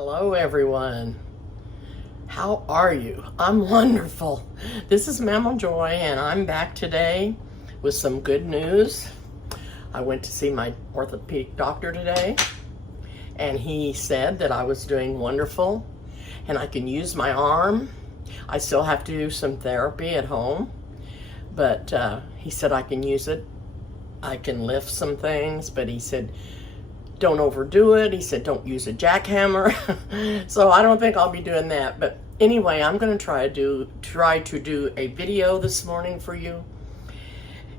Hello everyone. How are you? I'm wonderful. This is Mamaw Joy and I'm back today with some good news. I went to see my orthopedic doctor today and he said that I was doing wonderful and I can use my arm. I still have to do some therapy at home, but he said I can use it. I can lift some things, but he said don't overdo it. He said don't use a jackhammer. So I don't think I'll be doing that. But anyway, I'm going to try to do a video this morning for you.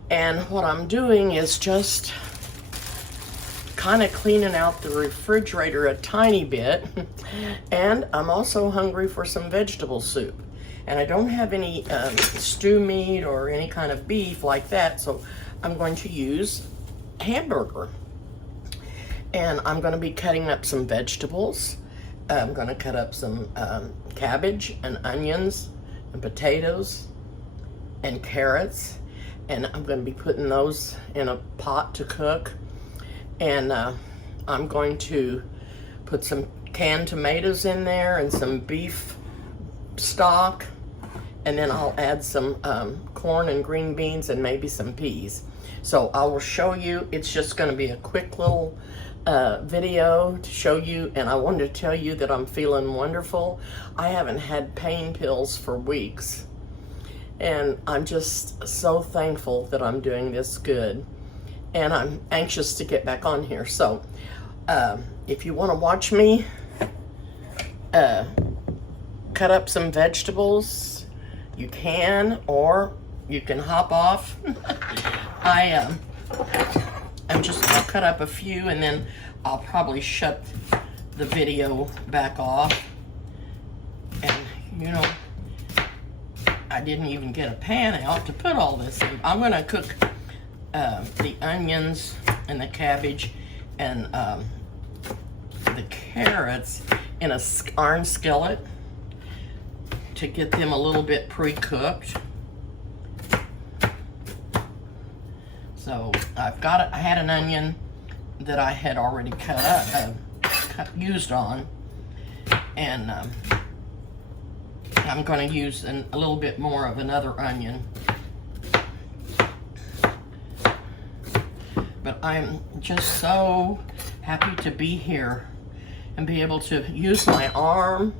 And what I'm doing is just kind of cleaning out the refrigerator a tiny bit. And I'm also hungry for some vegetable soup. And I don't have any stew meat or any kind of beef like that, so I'm going to use hamburger. And I'm going to be cutting up some vegetables. I'm going to cut up some cabbage and onions and potatoes and carrots. And I'm going to be putting those in a pot to cook. And I'm going to put some canned tomatoes in there and some beef stock. And then I'll add some corn and green beans and maybe some peas. So I will show you. It's just going to be a quick little video to show you, and I wanted to tell you that I'm feeling wonderful. I haven't had pain pills for weeks, and I'm just so thankful that I'm doing this good, and I'm anxious to get back on here. So if you want to watch me cut up some vegetables, you can, or you can hop off. I'll cut up a few and then I'll probably shut the video back off. And you know, I didn't even get a pan out to put all this in. I'm gonna cook the onions and the cabbage and the carrots in a iron skillet to get them a little bit pre-cooked. So I had an onion that I had already used on, and I'm going to use a little bit more of another onion. But I'm just so happy to be here and be able to use my arm.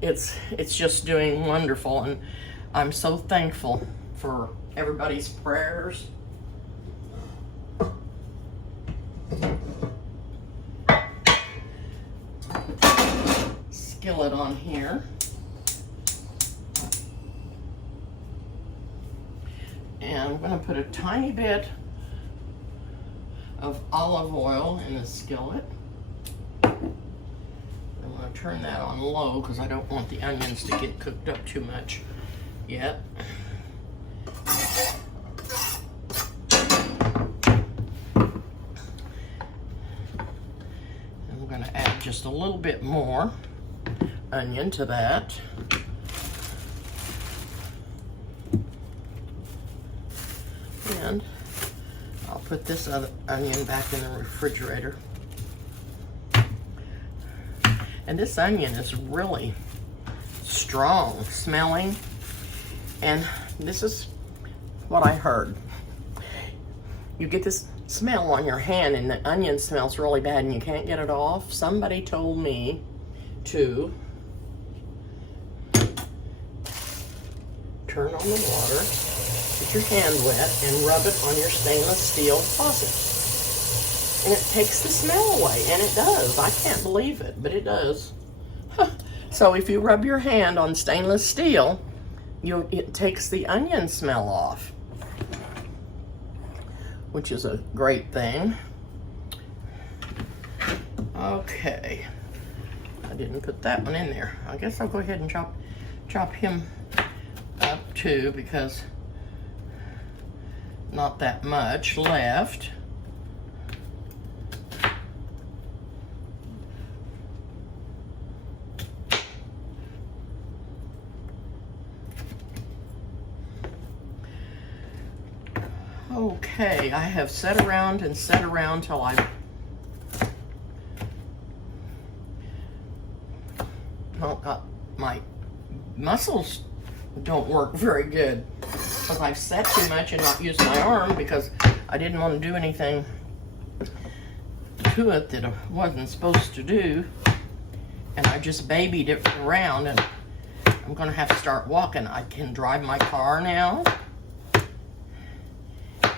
It's just doing wonderful, and I'm so thankful for everybody's prayers. Skillet on here, and I'm going to put a tiny bit of olive oil in the skillet. I'm going to turn that on low because I don't want the onions to get cooked up too much yet. I'm going to add just a little bit more onion to that. And I'll put this other onion back in the refrigerator. And this onion is really strong smelling. And this is what I heard. You get this smell on your hand and the onion smells really bad and you can't get it off. Somebody told me to turn on the water, get your hand wet, and rub it on your stainless steel faucet. And it takes the smell away, and it does. I can't believe it, but it does. So if you rub your hand on stainless steel, it takes the onion smell off, which is a great thing. Okay, I didn't put that one in there. I guess I'll go ahead and chop him up too, because not that much left. Okay, I have set around till I well, my muscles don't work very good because I've sat too much and not used my arm because I didn't want to do anything to it that I wasn't supposed to do, and I just babied it around, and I'm gonna have to start walking. I can drive my car now,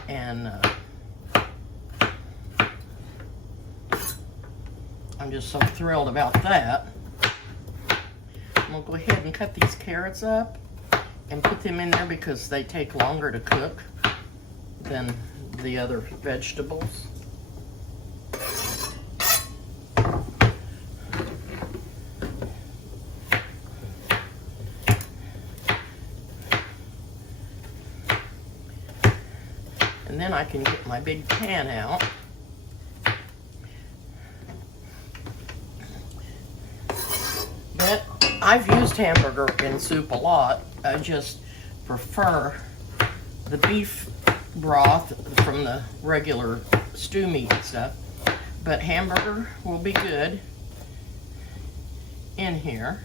and I'm just so thrilled about that. I'm gonna go ahead and cut these carrots up and put them in there because they take longer to cook than the other vegetables. And then I can get my big pan out. But I've used hamburger in soup a lot. I just prefer the beef broth from the regular stew meat and stuff. But hamburger will be good in here.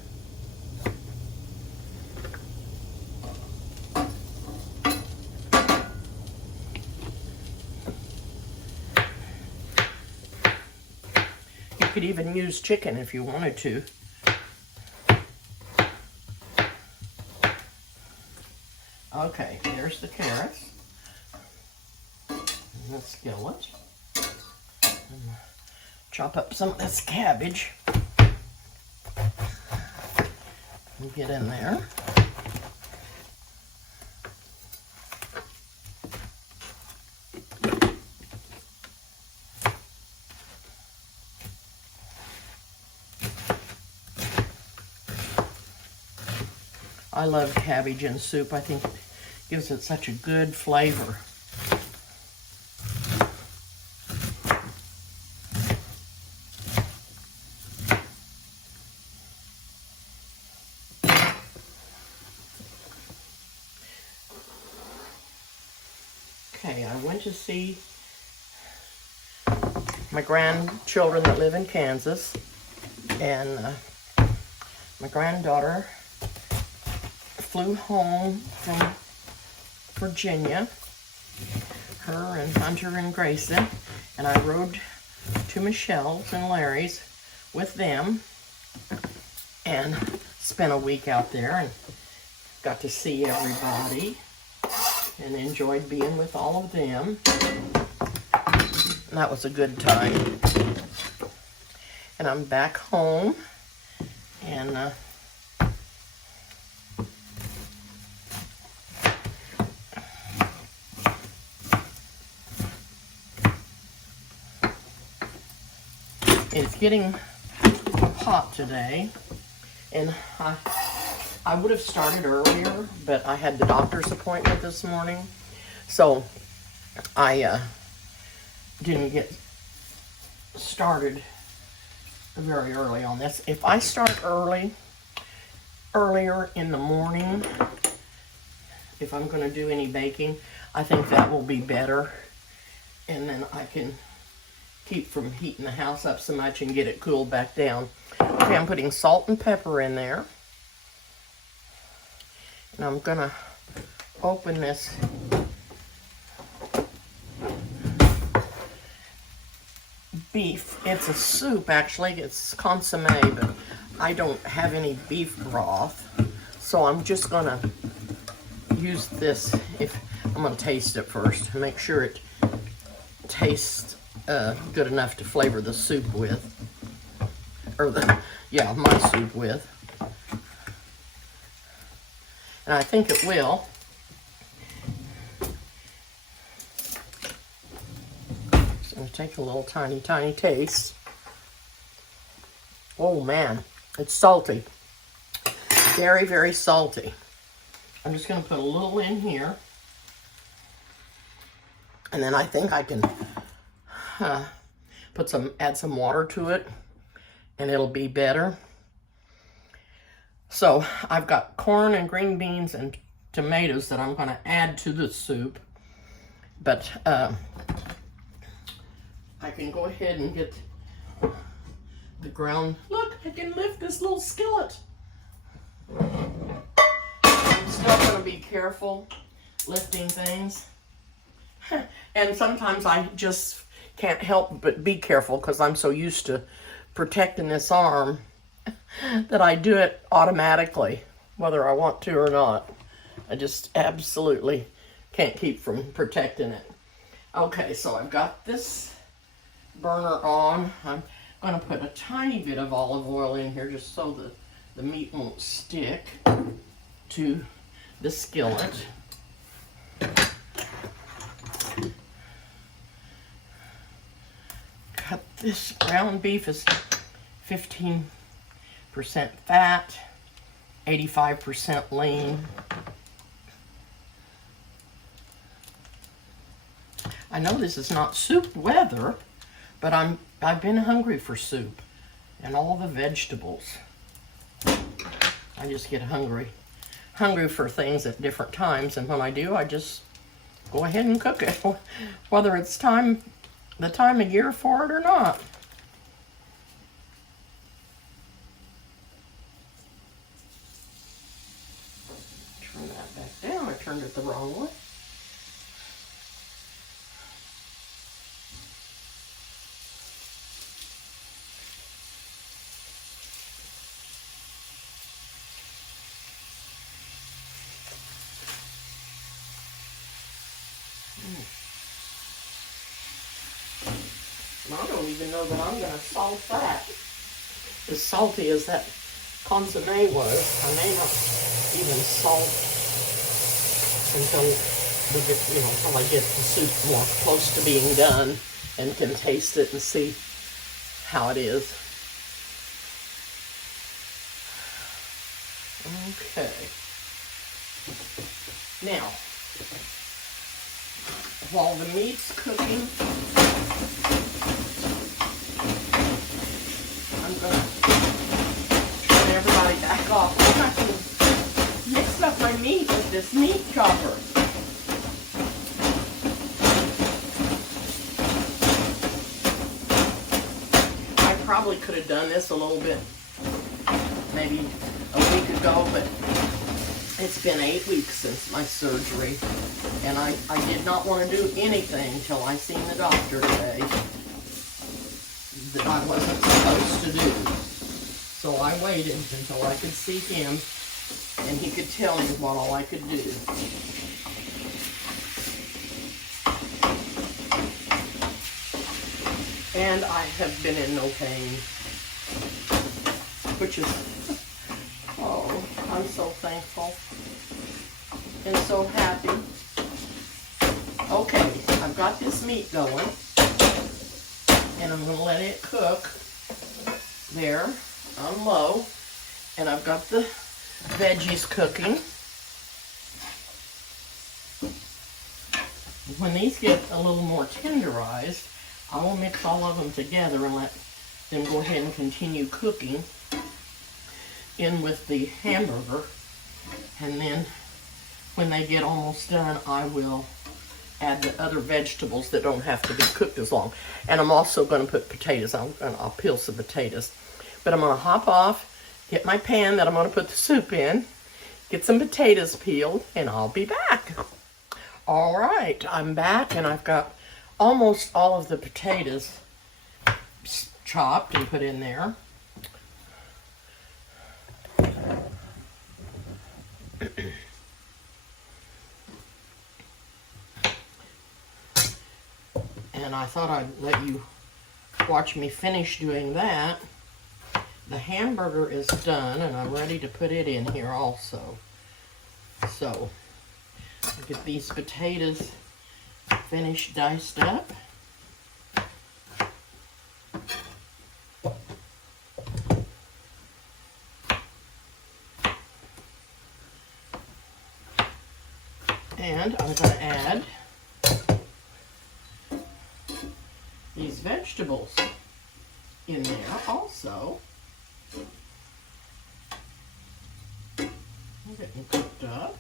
You could even use chicken if you wanted to. Okay, there's the carrots. And the skillet. And chop up some of this cabbage. And get in there. I love cabbage in soup. I think it gives it such a good flavor. Okay, I went to see my grandchildren that live in Kansas, and my granddaughter flew home from Virginia, her and Hunter and Grayson, and I rode to Michelle's and Larry's with them and spent a week out there and got to see everybody and enjoyed being with all of them. And that was a good time. And I'm back home, and it's getting hot today, and I would have started earlier, but I had the doctor's appointment this morning, so I didn't get started very early on this. If I start earlier in the morning, if I'm going to do any baking, I think that will be better, and then I can keep from heating the house up so much and get it cooled back down. Okay, I'm putting salt and pepper in there. And I'm gonna open this beef. It's a soup, actually. It's consomme, but I don't have any beef broth. So I'm just gonna use this. I'm gonna taste it first and make sure it tastes good enough to flavor the soup with, or my soup with, and I think it will. So I'm gonna take a little tiny taste. Oh man, it's salty, very, very salty. I'm just gonna put a little in here, and then I think I can add some water to it, and it'll be better. So I've got corn and green beans and tomatoes that I'm going to add to the soup, but I can go ahead and get the ground. Look, I can lift this little skillet. I'm still going to be careful lifting things. And sometimes I just can't help but be careful because I'm so used to protecting this arm that I do it automatically, whether I want to or not. I just absolutely can't keep from protecting it. Okay, so I've got this burner on. I'm going to put a tiny bit of olive oil in here just so that the meat won't stick to the skillet. Cut this ground beef is 15% fat, 85% lean. I know this is not soup weather, but I've been hungry for soup and all the vegetables. I just get hungry for things at different times, and when I do, I just go ahead and cook it, whether it's the time of year for it or not. Turn that back down. I turned it the wrong way. I don't even know that I'm going to salt that. As salty as that consomme was, I may not even salt until until I get the soup more close to being done and can taste it and see how it is. Okay. Now, while the meat's cooking, I'm going to turn everybody back off. I'm not going to mix up my meat with this meat chopper. I probably could have done this a little bit, maybe a week ago, but it's been 8 weeks since my surgery, and I did not want to do anything till I seen the doctor today that I wasn't supposed to do. So I waited until I could see him and he could tell me what all I could do. And I have been in no pain, which is, oh, I'm so thankful and so happy. Okay, I've got this meat going, and I'm going to let it cook there on low, and I've got the veggies cooking. When these get a little more tenderized, I will mix all of them together and let them go ahead and continue cooking in with the hamburger, and then when they get almost done, I will add the other vegetables that don't have to be cooked as long. And I'm also going to put potatoes. I'll peel some potatoes. But I'm going to hop off, get my pan that I'm going to put the soup in, get some potatoes peeled, and I'll be back. All right, I'm back, and I've got almost all of the potatoes chopped and put in there. And I thought I'd let you watch me finish doing that. The hamburger is done, and I'm ready to put it in here also. So, I'll get these potatoes finished diced up. And I'm going to add these vegetables in there also. I'm getting cooked up.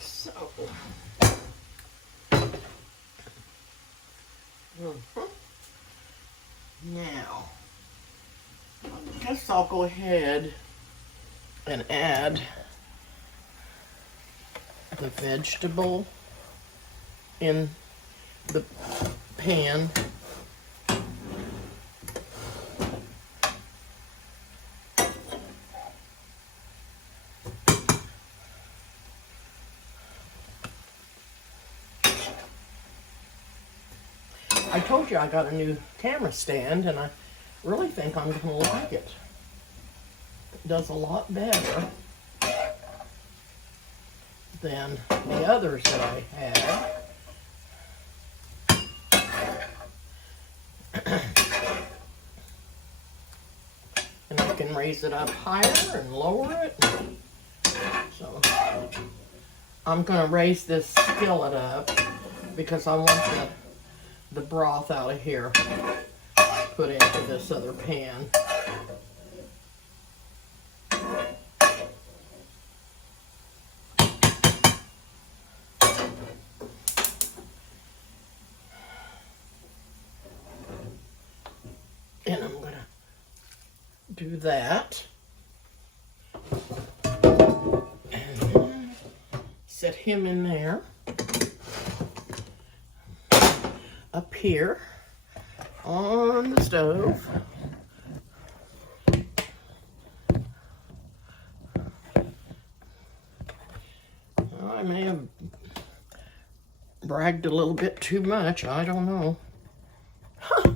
So, now next I'll go ahead and add the vegetable in the pan. I told you I got a new camera stand, and I really think I'm going to like it. It does a lot better than the others that I had. And I can raise it up higher and lower it. So I'm going to raise this skillet up because I want the broth out of here put into this other pan. And I'm going to do that. And set him in there. Up here on the stove. I may have bragged a little bit too much. I don't know. Huh.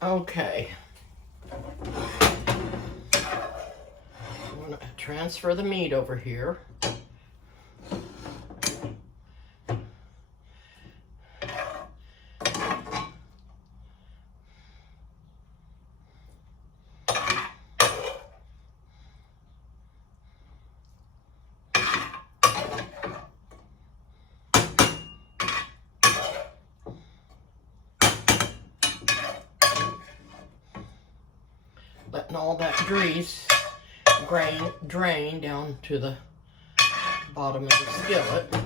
Okay. I'm going to transfer the meat over here. Letting all that grease drain down to the bottom of the skillet.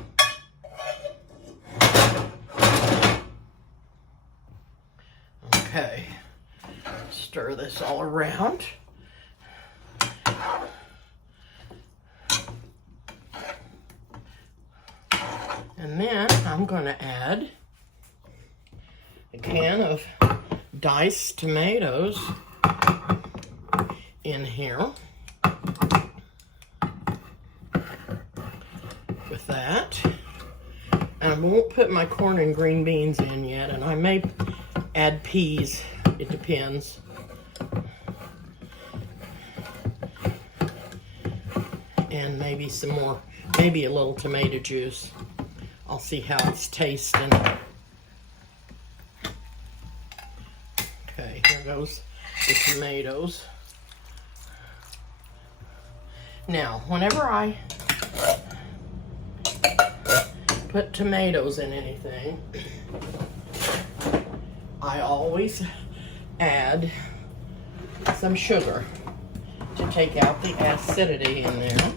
Okay, stir this all around. And then I'm going to add a can of diced tomatoes in here with that. And I won't put my corn and green beans in yet, and I may add peas. It depends. And maybe some more, maybe a little tomato juice. I'll see how it's tasting. Okay, here goes the tomatoes. Now, whenever I put tomatoes in anything, I always add some sugar to take out the acidity in there.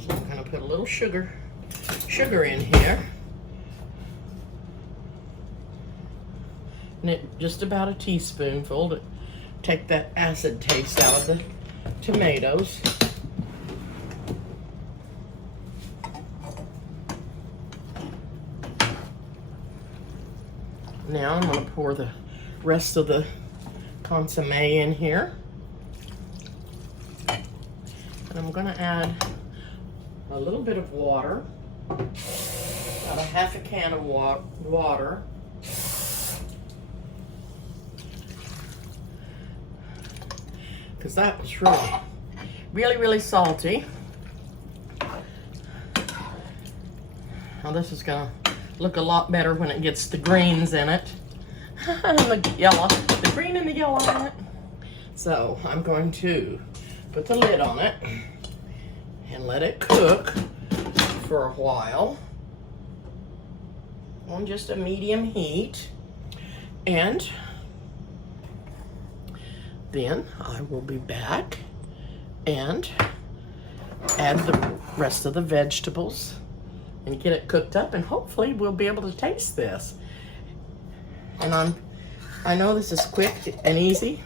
So I'm going to put a little sugar in here. And just about a teaspoonful to take that acid taste out of the tomatoes. Now I'm going to pour the rest of the consomme in here. And I'm going to add a little bit of water, about a half a can of water. Because that was really salty. Now this is going to look a lot better when it gets the greens in it. the green and the yellow in it. So I'm going to put the lid on it and let it cook for a while on just a medium heat. And then I will be back and add the rest of the vegetables and get it cooked up, and hopefully we'll be able to taste this. And I know this is quick and easy.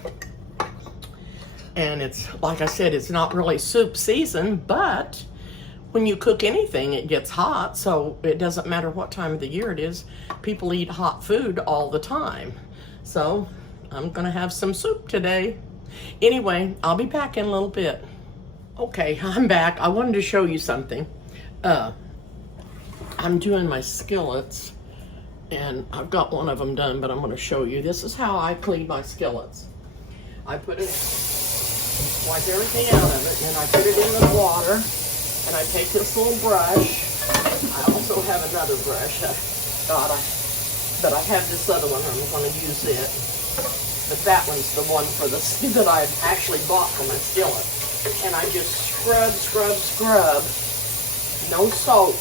And it's, like I said, it's not really soup season, but when you cook anything, it gets hot, so it doesn't matter what time of the year it is. People eat hot food all the time. So I'm gonna have some soup today. Anyway, I'll be back in a little bit. Okay, I'm back. I wanted to show you something. I'm doing my skillets, and I've got one of them done, but I'm gonna show you. This is how I clean my skillets. I put it, wipe everything out of it, and I put it in the water, and I take this little brush. I also have another brush. But I have this other one, I'm going to use it. But that one's the one for the that I actually bought for my skillet. And I just scrub, scrub, scrub. No soap.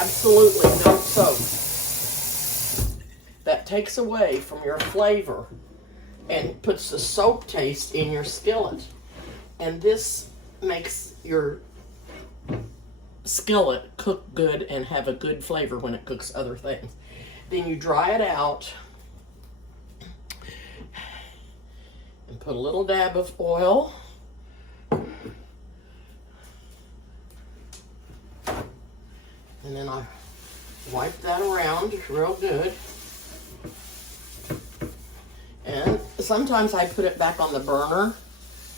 Absolutely no soap. That takes away from your flavor and puts the soap taste in your skillet. And this makes your skillet cook good and have a good flavor when it cooks other things. Then you dry it out and put a little dab of oil. And then I wipe that around real good. And sometimes I put it back on the burner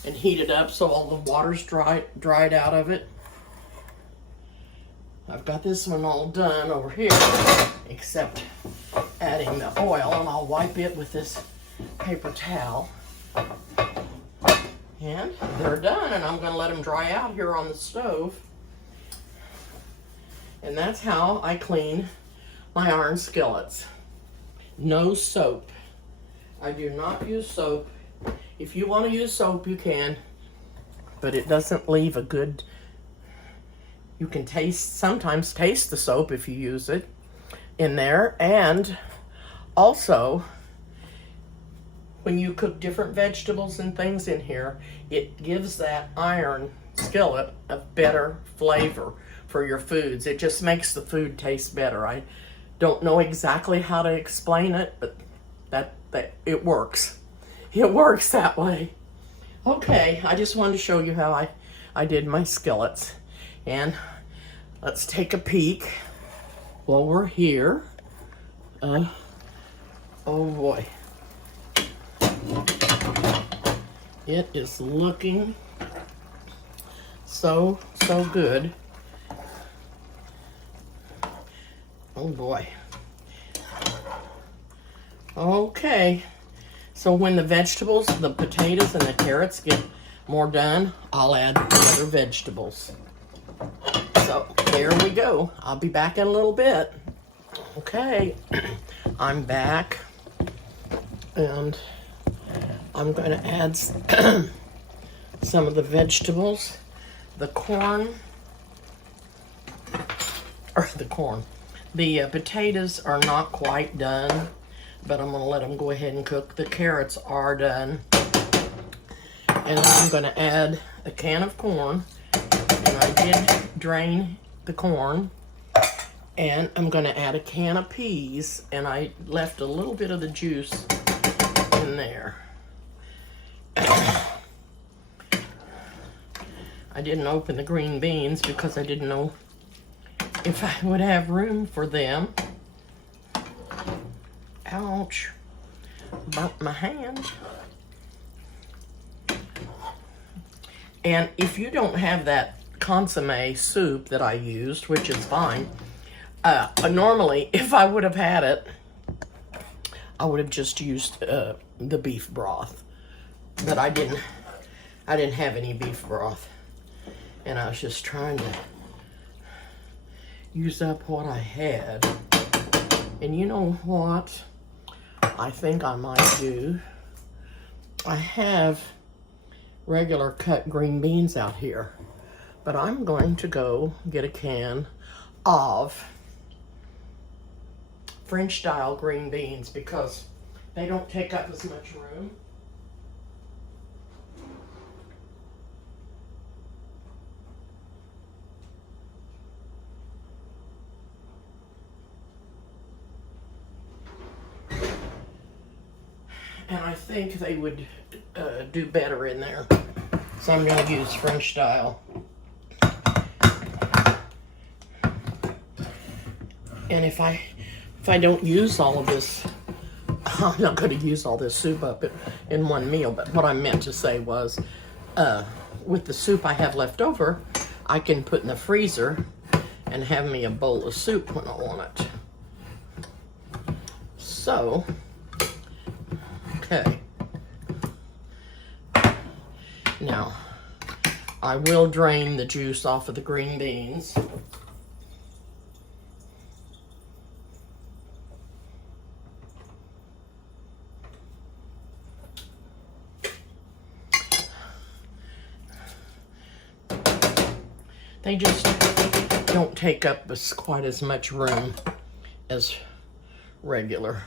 and heat it up so all the water's dried out of it. I've got this one all done over here, except adding the oil, and I'll wipe it with this paper towel. And they're done, and I'm gonna let them dry out here on the stove. And that's how I clean my iron skillets. No soap. I do not use soap. If you want to use soap, you can, but it doesn't leave a good, you can sometimes taste the soap if you use it in there. And also, when you cook different vegetables and things in here, it gives that iron skillet a better flavor for your foods. It just makes the food taste better. I don't know exactly how to explain it, but that it works. It works that way. Okay, I just wanted to show you how I did my skillets. And let's take a peek while we're here. Oh boy. It is looking so good. Oh boy. Okay. So when the vegetables, the potatoes and the carrots get more done, I'll add the other vegetables. So there we go. I'll be back in a little bit. Okay, I'm back, and I'm going to add some of the vegetables. The potatoes are not quite done, but I'm going to let them go ahead and cook. The carrots are done. And I'm going to add a can of corn. And I did drain the corn. And I'm going to add a can of peas. And I left a little bit of the juice in there. I didn't open the green beans because I didn't know if I would have room for them. Ouch. Burnt my hand. And if you don't have that consomme soup that I used, which is fine, normally, if I would have had it, I would have just used the beef broth. But I didn't have any beef broth. And I was just trying to use up what I had. And you know what I think I might do? I have regular cut green beans out here, but I'm going to go get a can of French style green beans because they don't take up as much room. and I think they would do better in there. So I'm going to use French style. And if I don't use all of this, I'm not going to use all this soup up in one meal. But what I meant to say was, with the soup I have left over, I can put in the freezer and have me a bowl of soup when I want it. So, okay. Now, I will drain the juice off of the green beans. They just don't take up quite as much room as regular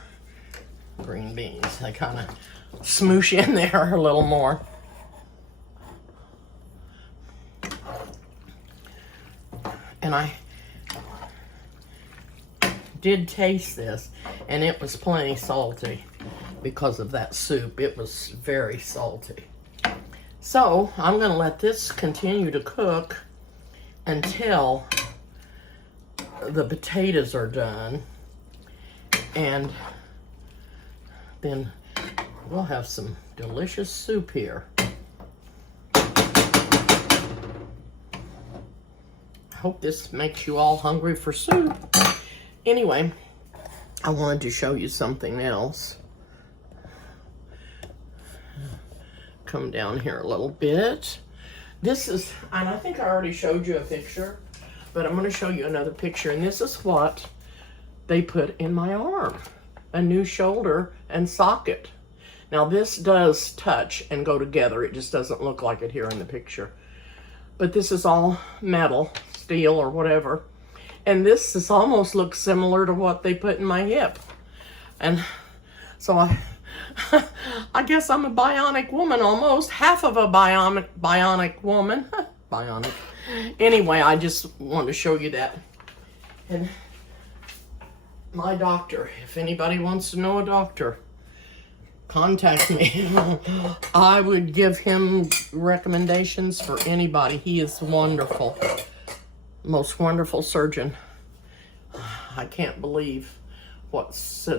green beans. They kind of smoosh in there a little more. And I did taste this, and it was plenty salty because of that soup. It was very salty. So I'm going to let this continue to cook until the potatoes are done, and then we'll have some delicious soup here. Hope this makes you all hungry for soup. Anyway, I wanted to show you something else. Come down here a little bit. This is, and I think I already showed you a picture, but I'm going to show you another picture. And this is what they put in my arm. A new shoulder and socket. Now this does touch and go together. It just doesn't look like it here in the picture. But this is all metal, steel or whatever. And this almost looks similar to what they put in my hip. And so I guess I'm a bionic woman almost. Half of a bionic woman. Bionic. Anyway, I just wanted to show you that. And my doctor, if anybody wants to know a doctor, contact me. I would give him recommendations for anybody. He is wonderful. Most wonderful surgeon. I can't believe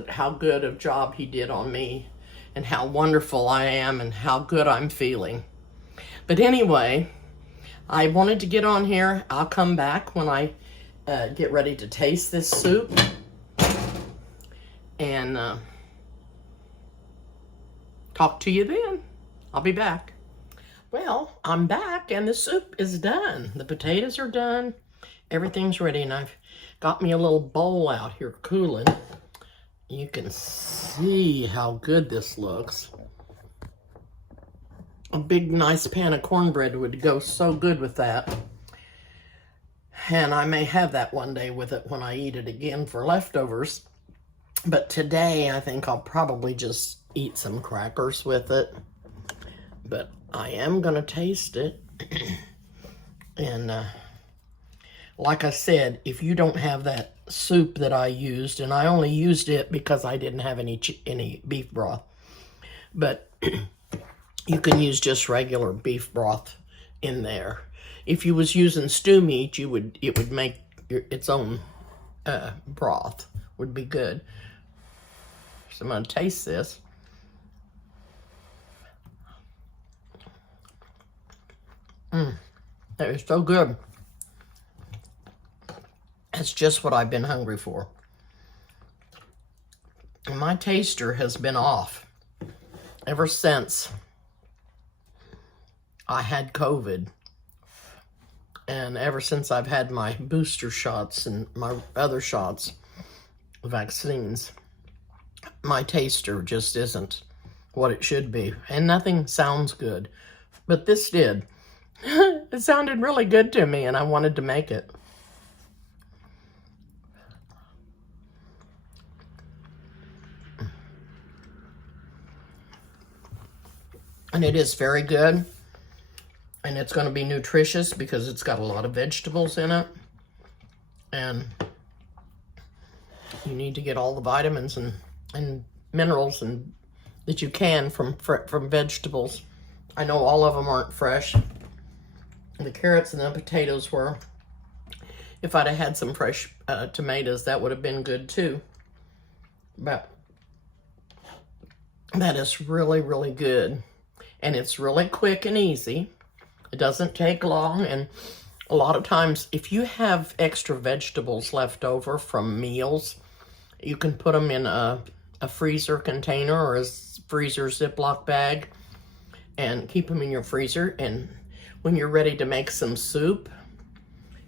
how good of job he did on me, and how wonderful I am, and how good I'm feeling. But anyway, I wanted to get on here. I'll come back when I get ready to taste this soup, and talk to you then. I'll be back. Well, I'm back, and the soup is done. The potatoes are done. Everything's ready, and I've got me a little bowl out here cooling. You can see how good this looks. A big, nice pan of cornbread would go so good with that. And I may have that one day with it when I eat it again for leftovers. But today, I think I'll probably just eat some crackers with it. But I am going to taste it. And like I said, if you don't have that soup that I used, and I only used it because I didn't have any beef broth, but you can use just regular beef broth in there. If you was using stew meat, it would make its own broth. Would be good. So I'm going to taste this. That is so good. It's just what I've been hungry for. And my taster has been off ever since I had COVID. And ever since I've had my booster shots and my other shots, vaccines, my taster just isn't what it should be. And nothing sounds good. But this did. It sounded really good to me, and I wanted to make it. And it is very good. And it's going to be nutritious because it's got a lot of vegetables in it. And you need to get all the vitamins and minerals and that you can from vegetables. I know all of them aren't fresh. The carrots and the potatoes were. If I'd have had some fresh tomatoes, that would have been good too. But that is really, really good. And it's really quick and easy. It doesn't take long. And a lot of times, if you have extra vegetables left over from meals, you can put them in a freezer container or a freezer Ziploc bag and keep them in your freezer. And when you're ready to make some soup,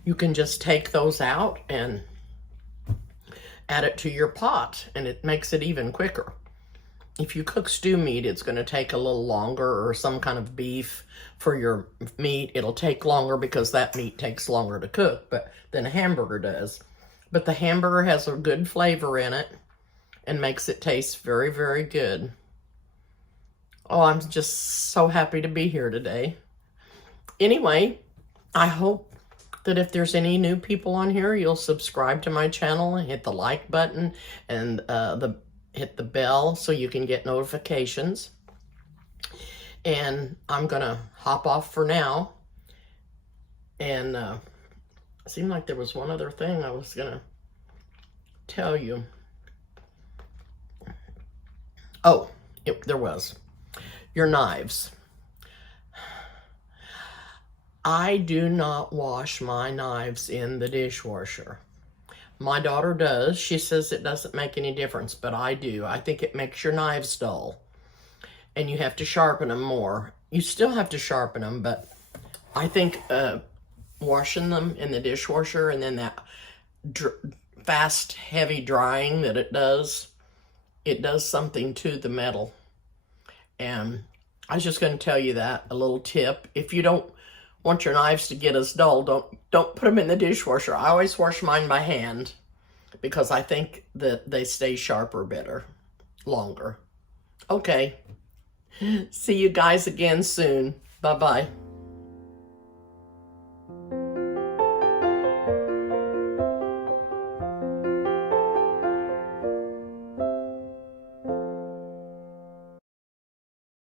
you can just take those out and add it to your pot, and it makes it even quicker. If you cook stew meat, it's going to take a little longer, or some kind of beef for your meat. It'll take longer because that meat takes longer to cook than a hamburger does. But the hamburger has a good flavor in it and makes it taste very, very good. Oh, I'm just so happy to be here today. Anyway, I hope that if there's any new people on here, you'll subscribe to my channel and hit the like button and hit the bell so you can get notifications. And I'm gonna hop off for now. And it seemed like there was one other thing I was gonna tell you. Oh, there was. Your knives. I do not wash my knives in the dishwasher. My daughter does. She says it doesn't make any difference, but I do. I think it makes your knives dull, and you have to sharpen them more. You still have to sharpen them, but I think washing them in the dishwasher and then that fast, heavy drying that it does something to the metal. And I was just going to tell you that, a little tip. If you don't want your knives to get as dull, don't put them in the dishwasher. I always wash mine by hand because I think that they stay sharper better, longer. Okay. See you guys again soon. Bye-bye.